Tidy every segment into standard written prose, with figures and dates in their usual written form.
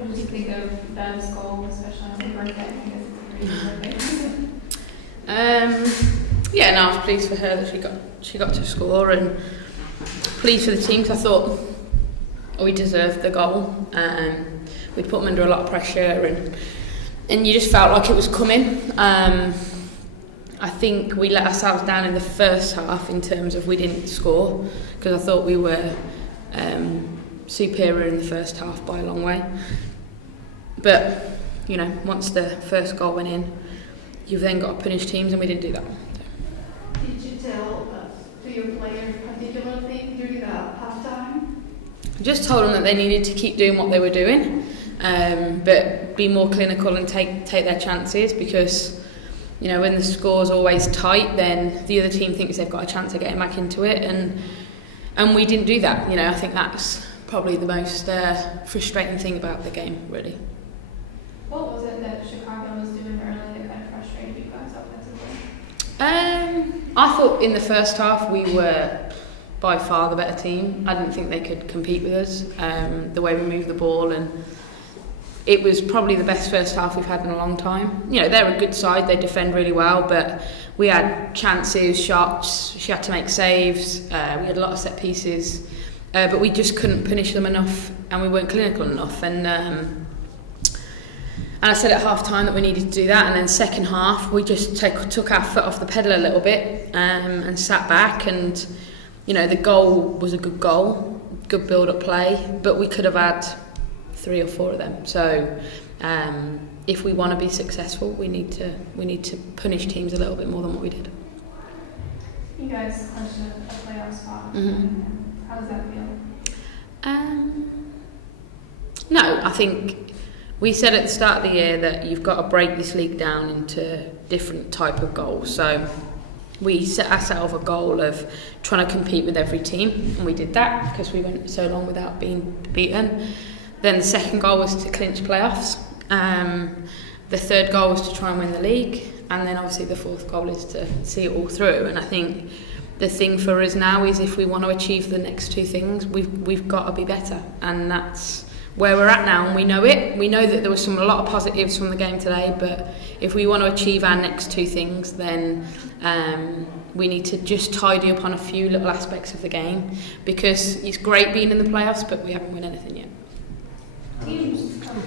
What did you think of Bev's goal, especially on her birthday? I guess it's a pretty birthday. Yeah, no, I was pleased for her that she got to score, and pleased for the team because I thought we deserved the goal. We'd put them under a lot of pressure, and you just felt like it was coming. I think we let ourselves down in the first half in terms of we didn't score, because I thought we were superior in the first half by a long way. But, you know, once the first goal went in, you've then got to punish teams, and we didn't do that. Did you tell to your players particular thing during the halftime? I just told them that they needed to keep doing what they were doing, but be more clinical and take their chances, because, you know, when the score's always tight, then the other team thinks they've got a chance of getting back into it, and we didn't do that. You know, I think that's probably the most frustrating thing about the game, really. What was it that Chicago was doing early that kind of frustrated you guys offensively? I thought in the first half we were by far the better team. I didn't think they could compete with us. The way we moved the ball, and it was probably the best first half we've had in a long time. You know, they're a good side, they defend really well, but we had chances, shots, she had to make saves, we had a lot of set pieces, but we just couldn't punish them enough, and we weren't clinical enough. And I said at half time that we needed to do that, and then second half we just took our foot off the pedal a little bit, and sat back, and you know, the goal was a good goal, good build-up play, but we could have had 3 or 4 of them. So if we want to be successful, we need to punish teams a little bit more than what we did. You guys clinched a playoff spot. How does that feel? No, I think we said at the start of the year that you've got to break this league down into different type of goals. So we set ourselves a goal of trying to compete with every team, and we did that because we went so long without being beaten. Then the second goal was to clinch playoffs. The third goal was to try and win the league, and then obviously the fourth goal is to see it all through. And I think the thing for us now is, if we want to achieve the next 2 things, we've got to be better, and that's where we're at now, and we know it. We know that there was a lot of positives from the game today, but if we want to achieve our next 2 things, then we need to just tidy up on a few little aspects of the game, because it's great being in the playoffs, but we haven't won anything yet. Teams come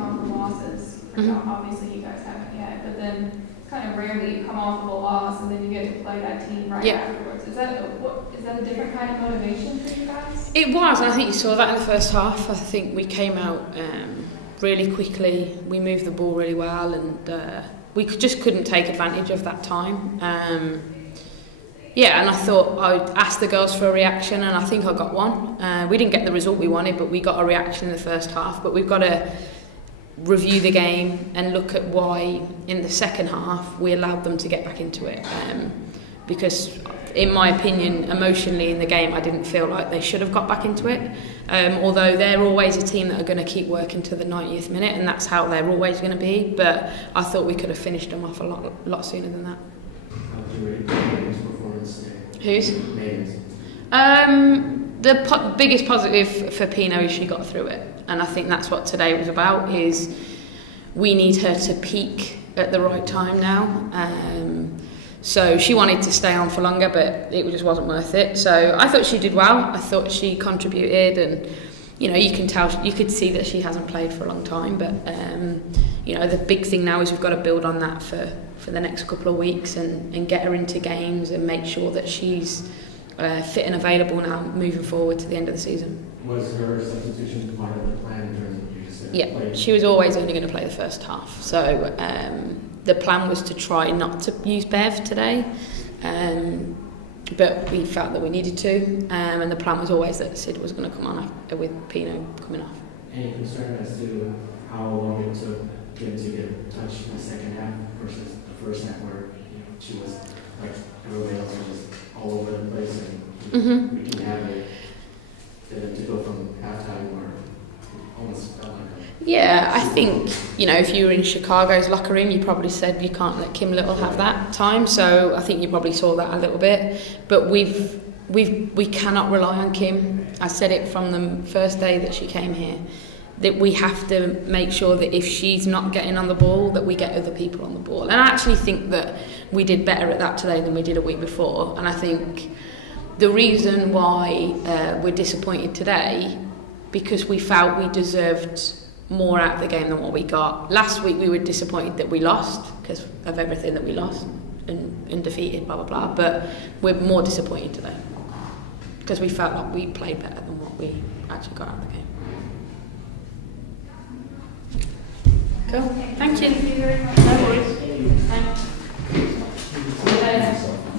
off of losses. Obviously, you guys haven't yet, but then it's kind of rare that you come off of a loss and then you get to play that team right afterwards. Is that a different kind of motivation for you guys? It was, and I think you saw that in the first half. I think we came out really quickly. We moved the ball really well, and we just couldn't take advantage of that time. And I thought I'd ask the girls for a reaction, and I think I got one. We didn't get the result we wanted, but we got a reaction in the first half. But we've got to review the game and look at why in the second half we allowed them to get back into it. Because in my opinion, emotionally in the game, I didn't feel like they should have got back into it. Although they're always a team that are going to keep working to the 90th minute, and that's how they're always going to be. But I thought we could have finished them off a lot sooner than that. How do you rate Megan's performance today? Whose? Megan's. The biggest positive for Pino is she got through it, and I think that's what today was about. Is we need her to peak at the right time now. So she wanted to stay on for longer, but it just wasn't worth it. So I thought she did well. I thought she contributed, and you know, you could see that she hasn't played for a long time. But you know, the big thing now is we've got to build on that for the next couple of weeks, and get her into games and make sure that she's fit and available now moving forward to the end of the season. Was her substitution part of the plan in terms of you just said? Yeah, she was always only going to play the first half. So the plan was to try not to use Bev today, but we felt that we needed to, and the plan was always that Sid was going to come on with Pino coming off. Any concern as to how long it took him to get touch in the second half versus the first half, where she was like everybody else was just all over the place, and we didn't have it to go from halftime or almost felt like that? Yeah, I think, you know, if you were in Chicago's locker room, you probably said you can't let Kim Little have that time. So I think you probably saw that a little bit. But we cannot rely on Kim I said it from the first day that she came here, that we have to make sure that if she's not getting on the ball, that we get other people on the ball. And I actually think that we did better at that today than we did a week before. And I think the reason why we're disappointed today, because we felt we deserved more out of the game than what we got. Last week we were disappointed that we lost because of everything that we lost and defeated, blah, blah, blah. But we're more disappointed today because we felt like we played better than what we actually got out of the game. Cool. Thank you. Thank you very much. No worries. Thanks.